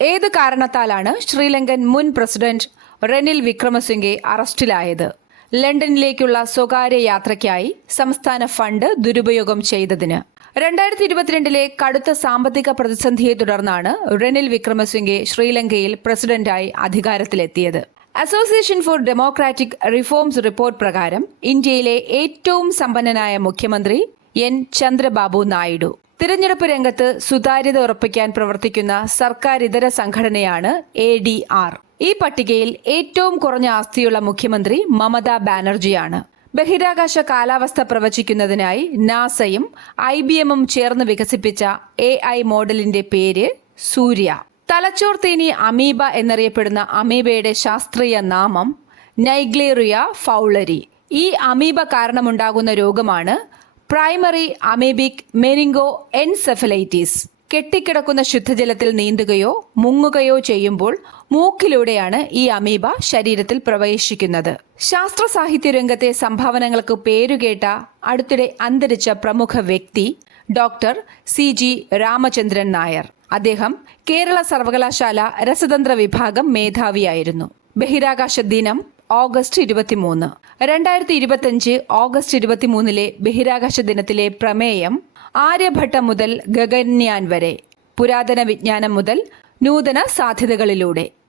ഏത് കാരണത്താലാണ് ശ്രീലങ്കൻ മുൻ പ്രസിഡന്റ് റെനിൽ വിക്രമസിംഗെ അറസ്റ്റിലായത്? ലണ്ടനിലേക്കുള്ള സ്വകാര്യ യാത്രയ്ക്കായി സംസ്ഥാന ഫണ്ട് ദുരുപയോഗം ചെയ്തതിന്. 2022 കടുത്ത സാമ്പത്തിക പ്രതിസന്ധിയെ തുടർന്നാണ് റെനിൽ വിക്രമസിംഗെ ശ്രീലങ്കയിൽ പ്രസിഡന്റായി അധികാരത്തിലെത്തിയത്. Association for Democratic Reforms report പ്രകാരം ഇന്ത്യയിലെ ഏറ്റവും സമ്പന്നനായ മുഖ്യമന്ത്രി എൻ ചന്ദ്രബാബു നായിഡു. തിരഞ്ഞെടുപ്പ് രംഗത്ത് സുതാര്യത ഉറപ്പിക്കാൻ പ്രവർത്തിക്കുന്ന സർക്കാരിതര സംഘടനയാണ് ADR. ഈ പട്ടികയിൽ ഏറ്റവും കുറഞ്ഞ ആസ്തിയുള്ള മുഖ്യമന്ത്രി മമതാ ബാനർജിയാണ്. ബഹിരാകാശ കാലാവസ്ഥ പ്രവചിക്കുന്നതിനായി നാസയും IBMും ചേർന്ന് വികസിപ്പിച്ച AI മോഡലിന്റെ പേര് സൂര്യ. തലച്ചോർ തേനി അമീബ എന്നറിയപ്പെടുന്ന അമീബയുടെ ശാസ്ത്രീയ നാമം നൈഗ്ലേറിയ ഫൗളരി. ഈ അമീബ കാരണമുണ്ടാകുന്ന രോഗമാണ് പ്രൈമറി അമീബിക് മെനിങ്കോ എൻസെഫലൈറ്റിസ്. കെട്ടിക്കിടക്കുന്ന ശുദ്ധജലത്തിൽ നീന്തുകയോ മുങ്ങുകയോ ചെയ്യുമ്പോൾ മൂക്കിലൂടെയാണ് ഈ അമീബ ശരീരത്തിൽ പ്രവേശിക്കുന്നത്. ശാസ്ത്ര സാഹിത്യ രംഗത്തെ സംഭാവനകൾക്ക് പേരുകേട്ട അടുത്തിടെ അന്തരിച്ച പ്രമുഖ വ്യക്തി ഡോക്ടർ CG രാമചന്ദ്രൻ നായർ. അദ്ദേഹം കേരള സർവകലാശാല രസതന്ത്ര വിഭാഗം മേധാവിയായിരുന്നു. ബഹിരാകാശ ദിനം ഓഗസ്റ്റ് 23. 2025 ഓഗസ്റ്റ് 23 ബഹിരാകാശ ദിനത്തിലെ പ്രമേയം ആര്യഭട്ട മുതൽ ഗഗൻയാൻ വരെ, പുരാതന വിജ്ഞാനം മുതൽ നൂതന സാധ്യതകളിലൂടെ.